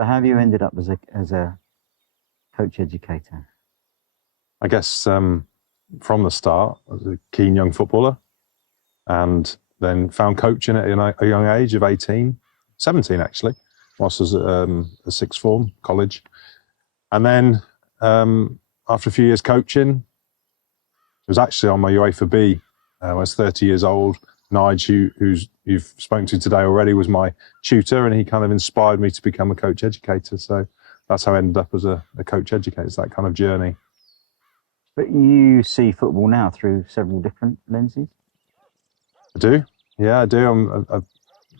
So how have you ended up as a coach educator? I guess from the start, I was a keen young footballer, and then found coaching at a young age of 18, 17 actually, whilst I was at a sixth form college. And then after a few years coaching, it was actually on my UEFA B. I was 30 years old. Nige, who's you've spoken to today already, was my tutor, and he kind of inspired me to become a coach educator. So that's how I ended up as a coach educator. It's that kind of journey. But you see football now through several different lenses? I do. Yeah, I do.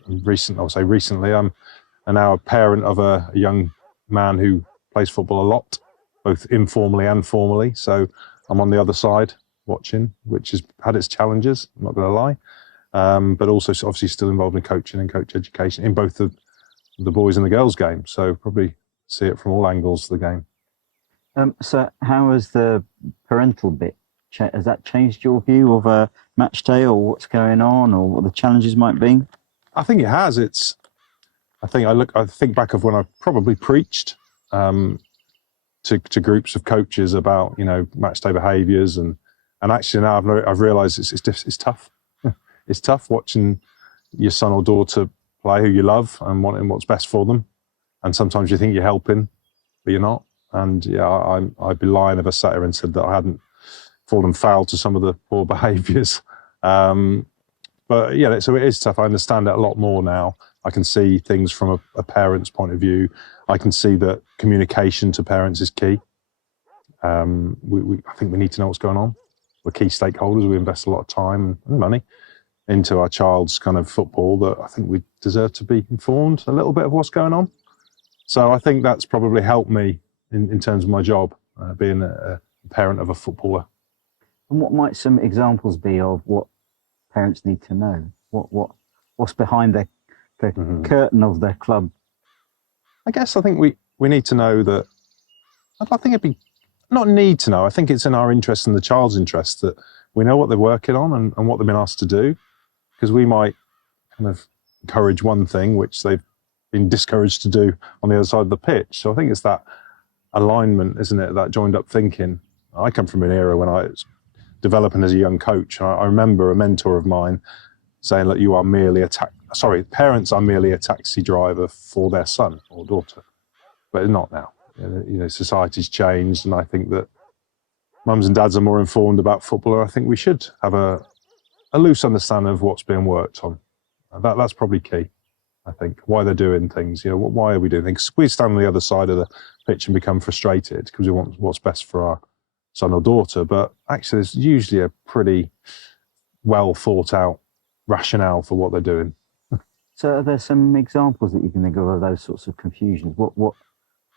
Recently, I'm now a parent of a young man who plays football a lot, both informally and formally. So I'm on the other side watching, which has had its challenges, I'm not going to lie. But also obviously still involved in coaching and coach education in both the boys and the girls game. So probably see it from all angles of the game. So how has the parental bit, has that changed your view of a match day, or what's going on, or what the challenges might be? I think it has. I think back of when I probably preached to groups of coaches about, match day behaviours, and actually now I've realised it's tough. It's tough watching your son or daughter play who you love and wanting what's best for them, and sometimes you think you're helping, but you're not. And yeah, I'd be lying if I sat here and said that I hadn't fallen foul to some of the poor behaviours. But yeah, so it is tough. I understand it a lot more now. I can see things from a parent's point of view. I can see that communication to parents is key. I think we need to know what's going on. We're key stakeholders. We invest a lot of time and money into our child's kind of football, that I think we deserve to be informed a little bit of what's going on. So I think that's probably helped me in terms of my job, being a parent of a footballer. And what might some examples be of what parents need to know? What's behind the curtain of their club? I think we need to know that. I think it'd be not need to know. I think it's in our interest and the child's interest that we know what they're working on and what they've been asked to do, because we might kind of encourage one thing which they've been discouraged to do on the other side of the pitch. So I think it's that alignment, isn't it? That joined up thinking. I come from an era when I was developing as a young coach. I remember a mentor of mine saying, look, parents are merely a taxi driver for their son or daughter, but not now. Society's changed, and I think that mums and dads are more informed about football. I think we should have a loose understanding of what's being worked on. That's probably key. I think why they're doing things. Why are we doing things? We stand on the other side of the pitch and become frustrated because we want what's best for our son or daughter. But actually, there's usually a pretty well thought out rationale for what they're doing. So are there some examples that you can think of those sorts of confusions? What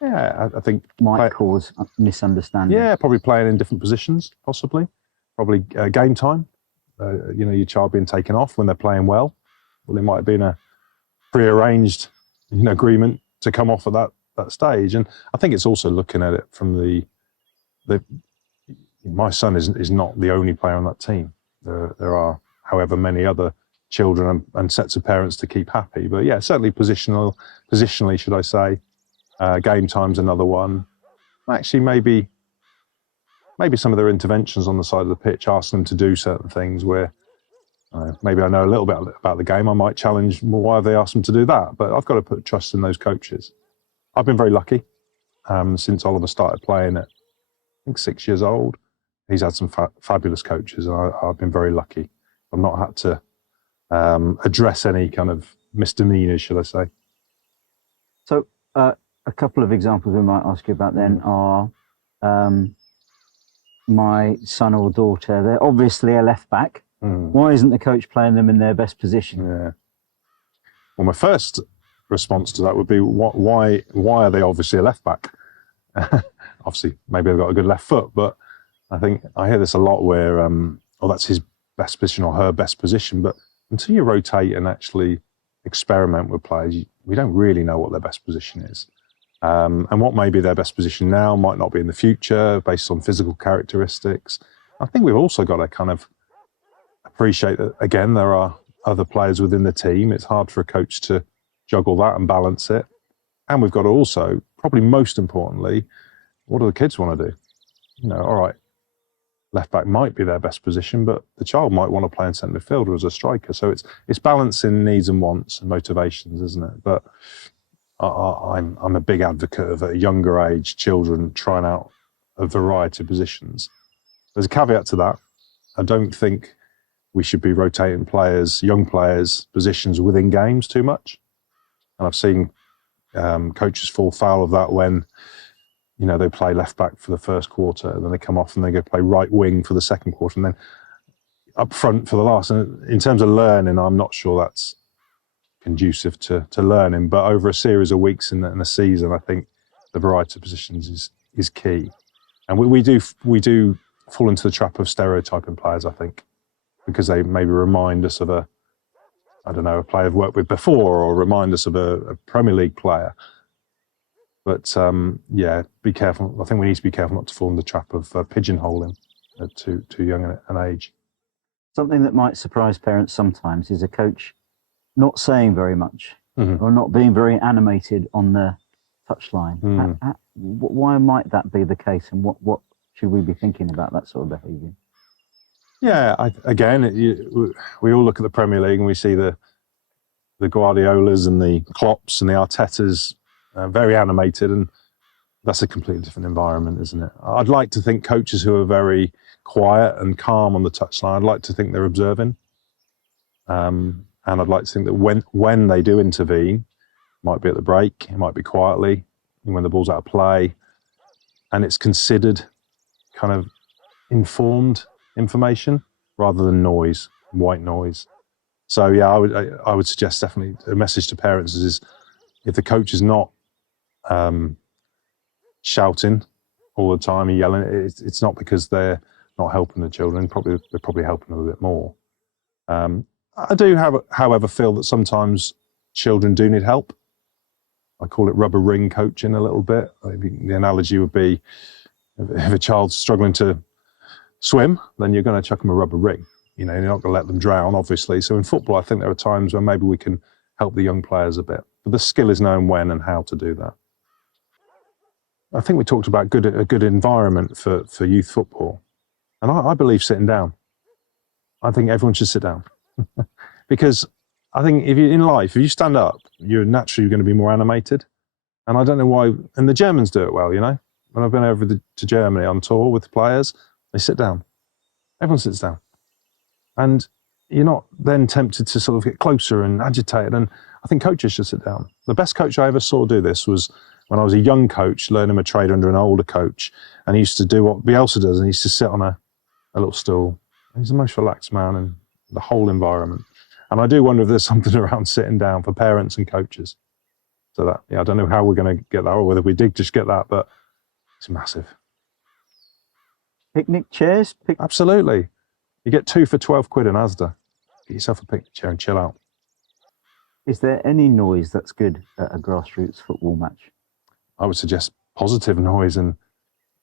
Yeah, I think might cause misunderstanding? Yeah, probably playing in different positions, possibly. Probably game time. Your child being taken off when they're playing well. Well, it might have been a pre-arranged agreement to come off at that stage. And I think it's also looking at it from my son is not the only player on that team. There are however many other children and sets of parents to keep happy. But yeah, certainly positionally, should I say. Game time's another one. Actually, maybe some of their interventions on the side of the pitch, ask them to do certain things where maybe I know a little bit about the game. I might challenge, well, why have they asked them to do that? But I've got to put trust in those coaches. I've been very lucky since Oliver started playing at, I think, 6 years old. He's had some fabulous coaches, and I've been very lucky. I've not had to address any kind of misdemeanors, shall I say. So a couple of examples we might ask you about then are my son or daughter. They're obviously a left back. Why isn't the coach playing them in their best position? Yeah. Well, my first response to that would be, why are they obviously a left back? Obviously, maybe they've got a good left foot, but I think I hear this a lot where, that's his best position or her best position. But until you rotate and actually experiment with players, we don't really know what their best position is. And what may be their best position now might not be in the future based on physical characteristics. I think we've also got to kind of appreciate that, again, there are other players within the team. It's hard for a coach to juggle that and balance it. And we've got to also, probably most importantly, what do the kids want to do? You know, all right, left back might be their best position, but the child might want to play in centre midfield or as a striker. So it's balancing needs and wants and motivations, isn't it? But I'm a big advocate of, at a younger age, children trying out a variety of positions. There's a caveat to that. I don't think we should be rotating players, young players, positions within games too much. And I've seen coaches fall foul of that when, you know, they play left back for the first quarter and then they come off and they go play right wing for the second quarter and then up front for the last. And in terms of learning, I'm not sure that's conducive to learning. But over a series of weeks in a season, I think the variety of positions is key. And we do fall into the trap of stereotyping players, I think, because they maybe remind us of a player I've worked with before, or remind us of a Premier League player. But yeah, be careful. I think we need to be careful not to fall in the trap of pigeonholing at too young an age. Something that might surprise parents sometimes is a coach not saying very much or not being very animated on the touchline. Why might that be the case, and what should we be thinking about that sort of behaviour? Yeah, we all look at the Premier League and we see the Guardiolas and the Klopps and the Artetas very animated, and that's a completely different environment, isn't it? I'd like to think coaches who are very quiet and calm on the touchline, I'd like to think they're observing. And I'd like to think that when they do intervene, it might be at the break, it might be quietly, when the ball's out of play, and it's considered kind of informed information rather than noise, white noise. So yeah, I would suggest definitely a message to parents is if the coach is not shouting all the time and yelling, it's not because they're not helping the children. They're probably helping them a bit more. I do, however, feel that sometimes children do need help. I call it rubber ring coaching a little bit. The analogy would be if a child's struggling to swim, then you're going to chuck them a rubber ring. You know, you're not going to let them drown, obviously. So in football, I think there are times where maybe we can help the young players a bit. But the skill is knowing when and how to do that. I think we talked about a good environment for youth football. And I believe sitting down. I think everyone should sit down. Because I think if you stand up, you're naturally going to be more animated. And I don't know why, and the Germans do it well, you know. When I've been over to Germany on tour with the players, they sit down. Everyone sits down. And you're not then tempted to sort of get closer and agitated. And I think coaches should sit down. The best coach I ever saw do this was when I was a young coach, learning a trade under an older coach. And he used to do what Bielsa does, and he used to sit on a little stool. He's the most relaxed man in the whole environment. And I do wonder if there's something around sitting down for parents and coaches. So that, yeah, I don't know how we're going to get that, or whether we did just get that, but it's massive. Picnic chairs? Absolutely. You get 2 for 12 quid in Asda. Get yourself a picnic chair and chill out. Is there any noise that's good at a grassroots football match? I would suggest positive noise and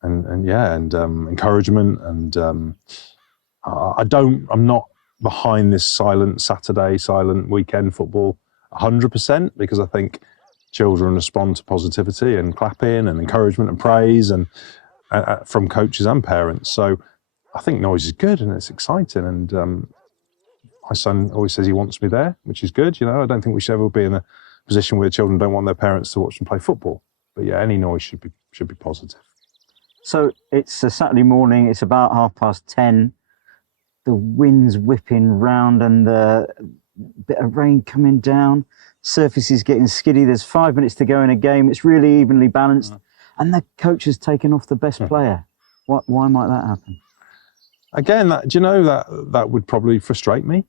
encouragement. And I'm not behind this silent Saturday, silent weekend football 100%, because I think children respond to positivity and clapping and encouragement and praise and from coaches and parents. So I think noise is good and it's exciting. And my son always says he wants me there, which is good. You know, I don't think we should ever be in a position where children don't want their parents to watch them play football. But yeah, any noise should be positive. So it's a Saturday morning. It's about 10:30. The wind's whipping round and the bit of rain coming down. Surface is getting skiddy. There's 5 minutes to go in a game. It's really evenly balanced. And the coach has taken off the best player. Why might that happen? Again, that would probably frustrate me.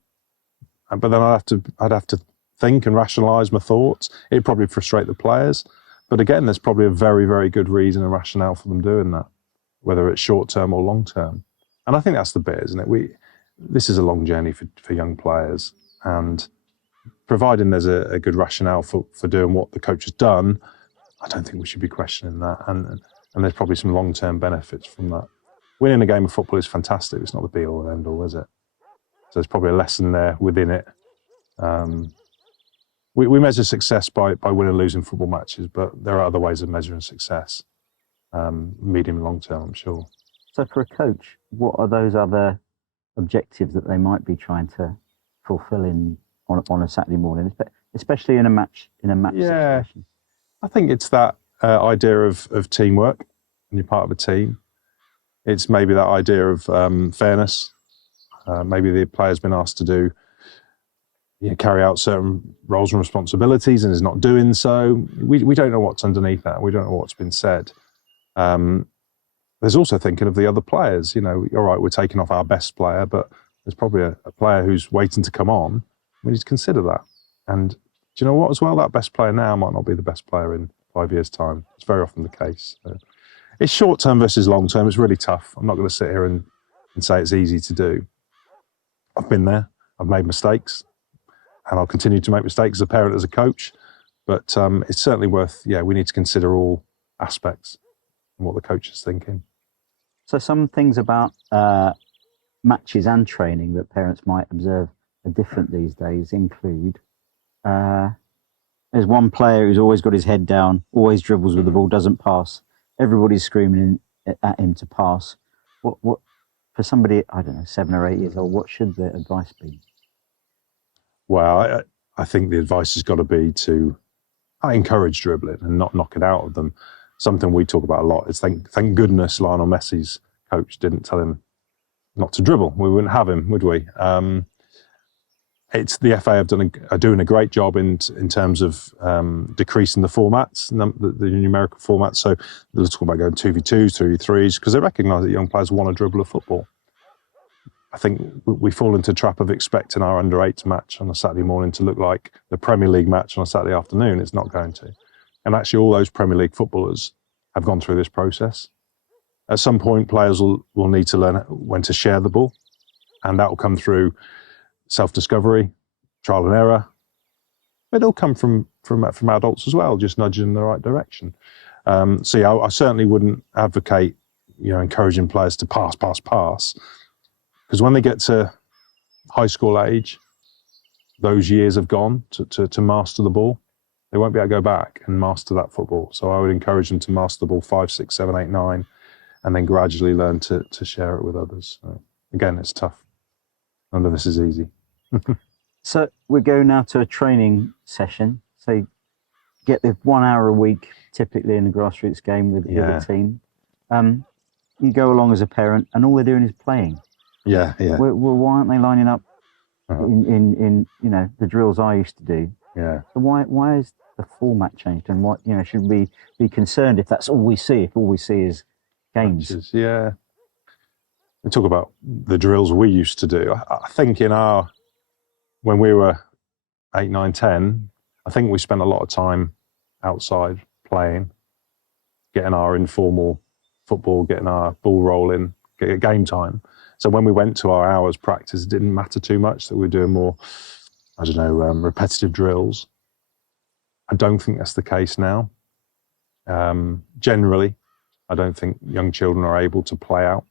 But then I'd have to think and rationalise my thoughts. It'd probably frustrate the players. But again, there's probably a very, very good reason and rationale for them doing that, whether it's short term or long term. And I think that's the bit, isn't it? This is a long journey for young players, and providing there's a good rationale for doing what the coach has done, I don't think we should be questioning that. And there's probably some long-term benefits from that. Winning a game of football is fantastic. It's not the be-all and end-all, is it? So there's probably a lesson there within it. we measure success by winning and losing football matches, but there are other ways of measuring success, medium and long term, I'm sure. So for a coach, what are those other objectives that they might be trying to fulfill on a Saturday morning, especially in a match situation? I think it's that idea of teamwork, and you're part of a team. It's maybe that idea of fairness. Maybe the player's been asked to carry out certain roles and responsibilities and is not doing so. We don't know what's underneath that. We don't know what's been said. There's also thinking of the other players. All right, we're taking off our best player, but there's probably a player who's waiting to come on. We need to consider that. And do you know what, as well? That best player now might not be the best player in 5 years' time. It's very often the case. So it's short-term versus long-term. It's really tough. I'm not going to sit here and say it's easy to do. I've been there. I've made mistakes. And I'll continue to make mistakes as a parent, as a coach. But it's certainly worth, we need to consider all aspects and what the coach is thinking. So some things about matches and training that parents might observe are different these days include there's one player who's always got his head down, always dribbles with the ball, doesn't pass. Everybody's screaming at him to pass. What for somebody, I don't know, 7 or 8 years old, what should the advice be? Well, I think the advice has got to be to encourage dribbling and not knock it out of them. Something we talk about a lot is thank goodness Lionel Messi's coach didn't tell him not to dribble. We wouldn't have him, would we? It's the FA are doing a great job in terms of decreasing the formats, the numerical formats. So they're talking about going 2v2s, 3v3s, because they recognise that young players want to dribble a football. I think we fall into the trap of expecting our under-8s match on a Saturday morning to look like the Premier League match on a Saturday afternoon. It's not going to. And actually all those Premier League footballers have gone through this process. At some point, players will need to learn when to share the ball, and that will come through self-discovery, trial and error. But it'll come from adults as well, just nudging in the right direction. I certainly wouldn't advocate, encouraging players to pass, because when they get to high school age, those years have gone to master the ball. They won't be able to go back and master that football. So I would encourage them to master the ball 5, 6, 7, 8, 9, and then gradually learn to share it with others. So, again, it's tough. None of this is easy. So we go now to a training session. So you get the 1 hour a week, typically in a grassroots game with a team. You go along as a parent, and all they're doing is playing. Yeah. Well, why aren't they lining up in the drills I used to do? Yeah. So why is the format changed? And what should we be concerned if that's all we see? If all we see is games? Matches, yeah. We talk about the drills we used to do. I think when we were 8, 9, 10, I think we spent a lot of time outside playing, getting our informal football, getting our ball rolling, getting game time. So when we went to our hours practice, it didn't matter too much that we were doing more, repetitive drills. I don't think that's the case now. Generally, I don't think young children are able to play out.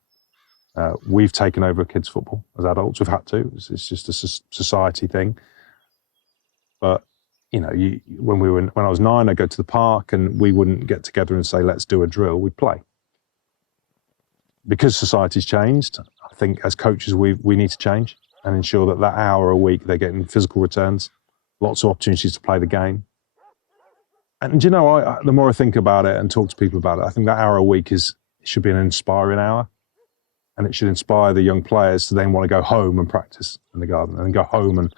We've taken over kids' football as adults. We've had to. It's just a society thing. But when I was 9, I'd go to the park and we wouldn't get together and say, let's do a drill. We'd play. Because society's changed, I think as coaches we need to change and ensure that hour a week they're getting physical returns, lots of opportunities to play the game. And the more I think about it and talk to people about it, I think that hour a week should be an inspiring hour. And it should inspire the young players to then want to go home and practice in the garden and go home and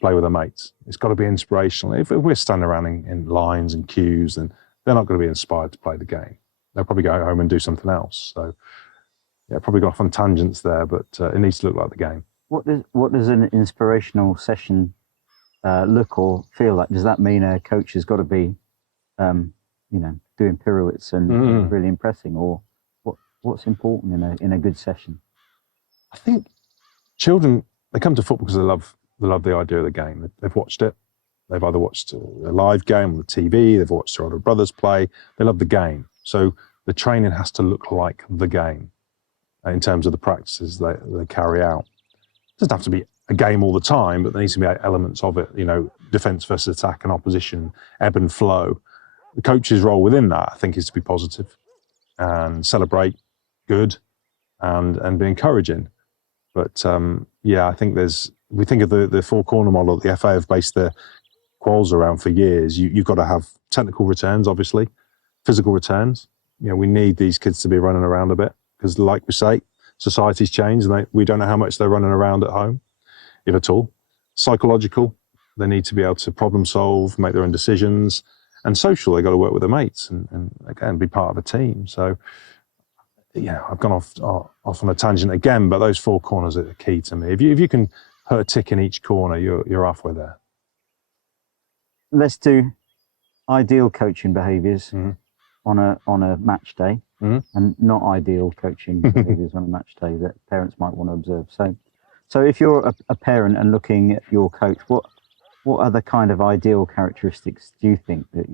play with their mates. It's got to be inspirational. If we're standing around in lines and queues, then they're not going to be inspired to play the game. They'll probably go home and do something else. So, probably got off on tangents there, but it needs to look like the game. What does an inspirational session look or feel like? Does that mean a coach has got to be, doing pirouettes and really impressing, or what's important in a good session? I think children, they come to football because they love the idea of the game. They've watched it. They've either watched a live game on the TV, they've watched their older brothers play. They love the game. So the training has to look like the game in terms of the practices they carry out. It doesn't have to be a game all the time, but there needs to be elements of it, you know, defence versus attack and opposition, ebb and flow. The coach's role within that, I think, is to be positive and celebrate good and be encouraging. But yeah, I think we think of the four corner model that the FA have based their quals around for years. You've got to have technical returns, obviously, physical returns. You know, we need these kids to be running around a bit because, like we say, society's changed and we don't know how much they're running around at home, if at all. Psychological, they need to be able to problem solve, make their own decisions. And social, they've got to work with their mates and again, be part of a team. So, yeah, I've gone off on a tangent again, but those four corners are key to me. If you can put a tick in each corner, you're halfway there. Let's do ideal coaching behaviours on a match day, and not ideal coaching behaviours on a match day that parents might want to observe. So if you're a parent and looking at your coach, what other kind of ideal characteristics do you think that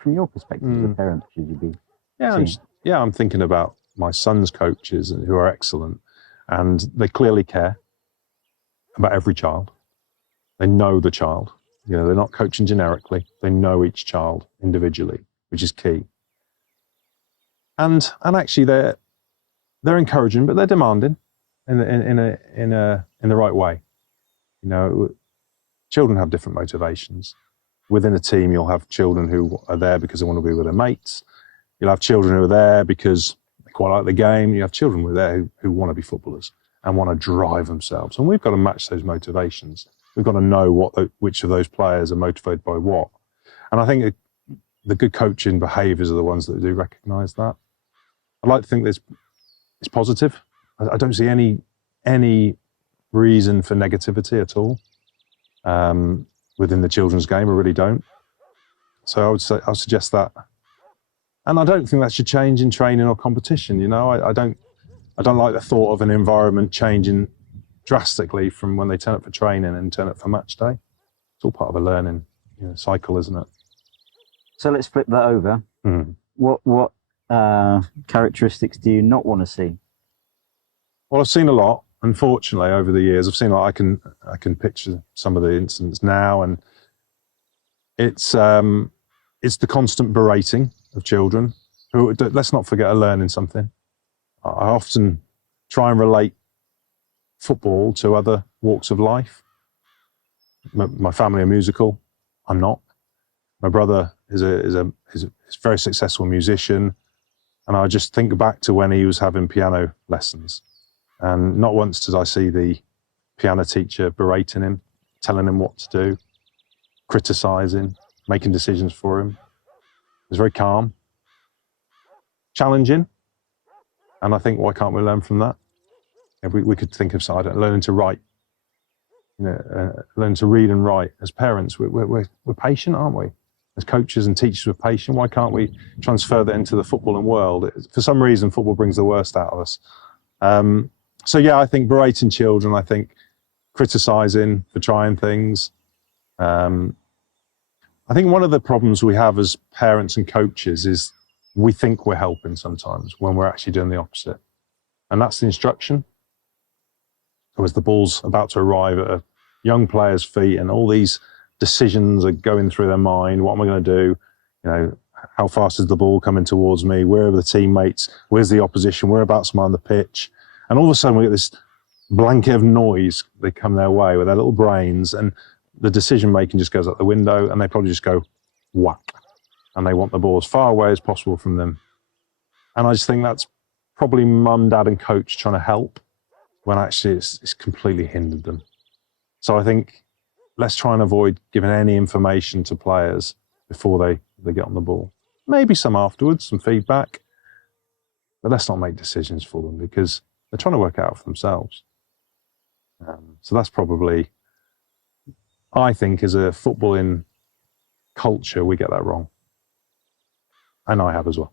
from your perspective as a parent, should you be seeing? I'm thinking about my son's coaches who are excellent, and they clearly care about every child. They know the child. You know, they're not coaching generically. They know each child individually, which is key. And actually, they're encouraging, but they're demanding in the right way. You know, children have different motivations. Within a team, you'll have children who are there because they want to be with their mates. You'll have children who are there because they quite like the game. You have children who are there who want to be footballers and want to drive themselves. And we've got to match those motivations. We've got to know which of those players are motivated by what. And I think the good coaching behaviours are the ones that do recognise that. I'd like to think it's positive. I don't see any reason for negativity at all within the children's game. I really don't. So I'll suggest that. And I don't think that should change in training or competition. You know, I don't like the thought of an environment changing drastically from when they turn up for training and turn up for match day. It's all part of a learning cycle, isn't it? So let's flip that over. What characteristics do you not want to see? Well, I've seen a lot. Unfortunately, over the years, I've seen I can picture some of the incidents now, and it's the constant berating of children who, let's not forget, are learning something. I often try and relate football to other walks of life. My family are musical. I'm not. My brother is a very successful musician, and I just think back to when he was having piano lessons, and not once did I see the piano teacher berating him, telling him what to do, criticising, making decisions for him. It was very calm, challenging, and I think, why can't we learn from that? If we could think of learning to write, learn to read and write. As parents, we're patient, aren't we? As coaches and teachers, we're patient. Why can't we transfer that into the footballing world? For some reason, football brings the worst out of us. So yeah, I think berating children, I think criticising for trying things. I think one of the problems we have as parents and coaches is we think we're helping sometimes when we're actually doing the opposite. And that's the instruction. So as the ball's about to arrive at a young player's feet and all these decisions are going through their mind, what am I going to do? You know, how fast is the ball coming towards me? Where are the teammates? Where's the opposition? Whereabouts am I on the pitch? And all of a sudden we get this blanket of noise. They come their way with their little brains, and the decision making just goes out the window, and they probably just go whack, and they want the ball as far away as possible from them. And I just think that's probably mum, dad and coach trying to help when actually it's completely hindered them. So I think let's try and avoid giving any information to players before they get on the ball. Maybe some afterwards, some feedback, but let's not make decisions for them because they're trying to work it out for themselves. So that's probably, I think, as a footballing culture, we get that wrong. And I have as well.